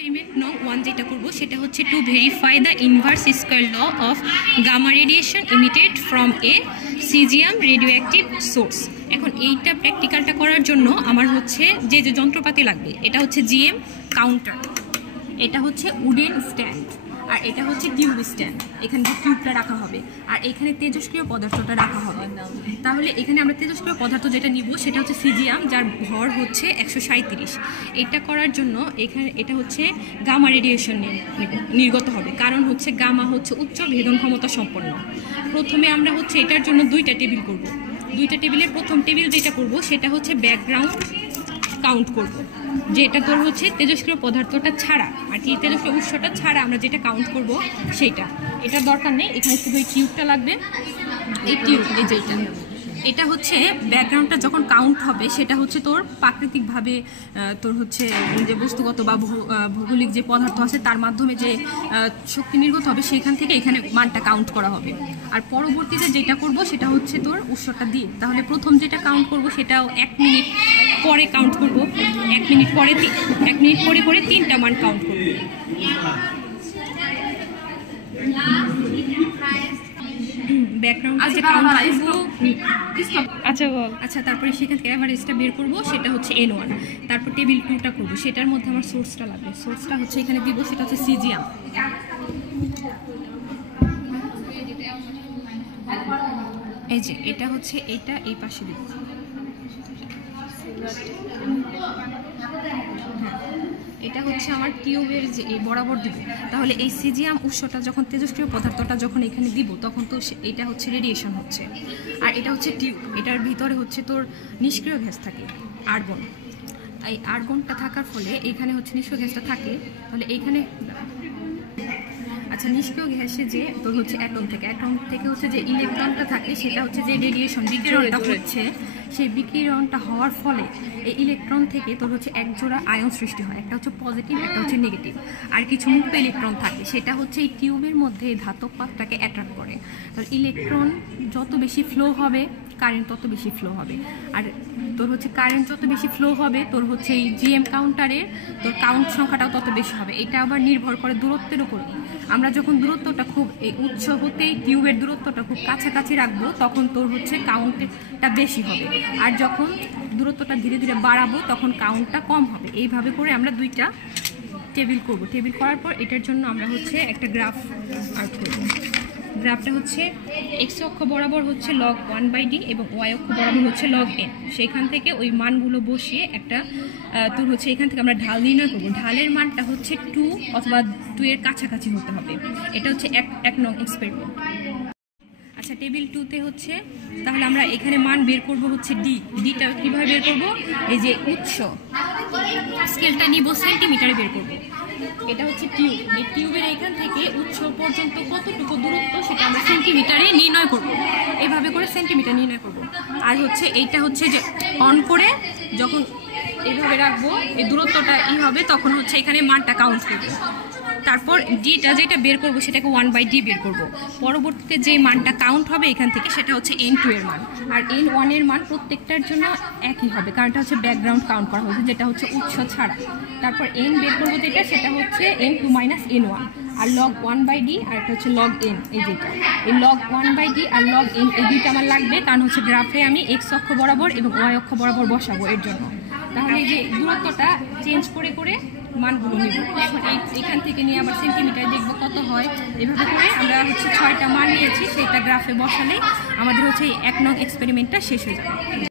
Experiment নং 1 যেটা করব সেটা হচ্ছে to verify the inverse square law of gamma radiation emitted from a caesium radioactive source. এখন এইটা প্র্যাকটিক্যালটা করার জন্য আমার হচ্ছে যে যে যন্ত্রপাতি লাগবে, এটা হচ্ছে জিএম কাউন্টার, এটা হচ্ছে উডেন স্ট্যান্ড, আর এটা হচ্ছে টিউব স্ট্যান্ড, এখানে যে টিউবটা রাখা হবে, আর এখানে তেজস্ক্রিয় পদার্থটা রাখা হবে। তাহলে এখানে আমরা তেজস্ক্রিয় পদার্থ যেটা নিব সেটা হচ্ছে সিজিয়াম, যার ভর হচ্ছে 137। এটা করার জন্য এখানে এটা হচ্ছে গামা রেডিয়েশন নির্গত হবে, কারণ হচ্ছে গামা হচ্ছে উচ্চ ভেদন ক্ষমতা সম্পন্ন। প্রথমে আমরা হচ্ছে এটার জন্য দুইটা টেবিল করব। দুইটা টেবিলের প্রথম টেবিল যেটা করব সেটা হচ্ছে ব্যাকগ্রাউন্ড কাউন্ট করব, যে এটা তোর হচ্ছে তেজস্ক্রিয় পদার্থটা ছাড়া আর কি, তেজস্ক্রিয় উৎসটা ছাড়া আমরা যেটা কাউন্ট করব সেইটা। এটা দরকার নেই, এখানে শুধু এই টিউবটা লাগবে। এই টিউব, এই যে এটা হচ্ছে ব্যাকগ্রাউন্ডটা যখন কাউন্ট হবে সেটা হচ্ছে তোর প্রাকৃতিকভাবে তোর হচ্ছে যে বস্তুগত বা ভৌগোলিক যে পদার্থ আছে তার মাধ্যমে যে শক্তি নির্গত হবে সেখান থেকে এখানে মানটা কাউন্ট করা হবে। আর পরবর্তীতে যেটা করব সেটা হচ্ছে তোর উৎসটা দিয়ে, তাহলে প্রথম যেটা কাউন্ট করব সেটাও 1 মিনিট পরে কাউন্ট করব, 1 মিনিট পরে 1 মিনিট পরে করে 3টা মান কাউন্ট করব। আচ্ছা, তারপরে সেখান থেকে অ্যাভারেজটা বের করব, সেটা হচ্ছে N1। তারপর টেবিল 2টা করব, সেটার মধ্যে আমার সোর্সটা লাগবে। সোর্সটা হচ্ছে এখানে দিব, সেটা হচ্ছে সিজিয়াম। এই যে এটা হচ্ছে এইটা এই পাশে দিব। এটা হচ্ছে আমার টিউবের যে এই বরাবর দিব। তাহলে এই সিজিয়াম উৎসটা যখন তেজস্ক্রিয় পদার্থটা যখন এখানে দিব তখন তো এটা হচ্ছে রেডিয়েশন হচ্ছে। আর এটা হচ্ছে টিউব, এটার ভিতরে হচ্ছে তোর নিষ্ক্রিয় গ্যাস থাকে আর্গন। এই আর্গনটা থাকার ফলে এখানে হচ্ছে নিষ্ক্রিয় গ্যাসটা থাকে। তাহলে এইখানে আচ্ছা, নিষ্ক্রিয় গ্যাসে যে তোর হচ্ছে অ্যাটম থেকে হচ্ছে যে ইলেকট্রনটা থাকে সেটা হচ্ছে যে রেডিয়েশন বিকিরণটা হচ্ছে, সেই বিকিরণটা হওয়ার ফলে এই ইলেকট্রন থেকে তোর হচ্ছে এক জোড়া আয়ন সৃষ্টি হয়, একটা হচ্ছে পজিটিভ, একটা হচ্ছে নেগেটিভ, আর কিছু মুক্ত ইলেকট্রন থাকে। সেটা হচ্ছে এই টিউবের মধ্যে এই ধাতব পাতটাকে অ্যাট্রাক্ট করে। তাহলে ইলেকট্রন যত বেশি ফ্লো হবে কারেন্ট তত বেশি ফ্লো হবে, আর তোর হচ্ছে কারেন্ট যত বেশি ফ্লো হবে তোর হচ্ছে এই জিএম কাউন্টারের তোর কাউন্ট সংখ্যাটাও তত বেশি হবে। এটা আবার নির্ভর করে দূরত্বের উপর। আমরা যখন দূরত্বটা খুব এই উৎস হতেই টিউবের দূরত্বটা খুব কাছাকাছি রাখবো তখন তোর হচ্ছে কাউন্টটা বেশি হবে, আর যখন দূরত্বটা ধীরে ধীরে বাড়াবো তখন কাউন্টটা কম হবে। এইভাবে করে আমরা দুইটা টেবিল করব। টেবিল করার পর এটার জন্য আমরা হচ্ছে একটা গ্রাফ আর্ট করব। গ্রাফটা হচ্ছে এক্স অক্ষ বরাবর হচ্ছে log 1/d এবং ওয়াই অক্ষ বরাবর হচ্ছে log n। সেখান থেকে ওই মানগুলো বসিয়ে একটা তোর হচ্ছে এখান থেকে আমরা ঢাল নির্ণয় করবো। ঢালের মানটা হচ্ছে 2 অথবা 2 এর কাছাকাছি হতে হবে। এটা হচ্ছে এক নং এক্সপেরিমেন্ট। আচ্ছা, টেবিল 2তে হচ্ছে তাহলে আমরা এখানে মান বের করব হচ্ছে ডিটা কীভাবে বের করব, এই যে উৎস স্কেলটা নিব সেন্টিমিটারে বের করব। এটা হচ্ছে টিউব, এই টিউবের এখান থেকে উৎস পর্যন্ত কতটুকু দূরত্ব সেটা আমরা সেন্টিমিটারে নির্ণয় করব। এইভাবে করে সেন্টিমিটার নির্ণয় করব। আর হচ্ছে এইটা হচ্ছে যে অন করে যখন এইভাবে রাখবো এই দূরত্বটা হবে তখন হচ্ছে এখানে মানটা কাউন্ট করব। তারপর ডিটা যেটা বের করব সেটাকে 1/d বের করব। পরবর্তীতে যে মানটা কাউন্ট হবে এখান থেকে সেটা হচ্ছে N2 এর মান, আর N1 এর মান প্রত্যেকটার জন্য একই হবে, কারণ এটা হচ্ছে ব্যাকগ্রাউন্ড কাউন্ট করা হয়েছে, যেটা হচ্ছে উৎস ছাড়া। তারপর N বের করবো যেটা সেটা হচ্ছে N2 - N1, আর log 1/d আর একটা হচ্ছে log n। এই যেটা এই log 1/d আর log n এই দুইটা আমার লাগবে, কারণ হচ্ছে গ্রাফে আমি এক্স অক্ষ বরাবর এবং ওয়াই অক্ষ বরাবর বসাবো এর জন্য। তাহলে এই যে দূরত্বটা চেঞ্জ করে করে মানগুলো নেব। এখন এখান থেকে নিয়ে আবার সেন্টিমিটার দেখবো কত হয়। এভাবে করে আমরা হচ্ছে 6টা মান নিয়েছি, সেটা গ্রাফে বসালেই আমাদের হচ্ছে 1 নং এক্সপেরিমেন্টটা শেষ হয়ে যাবে।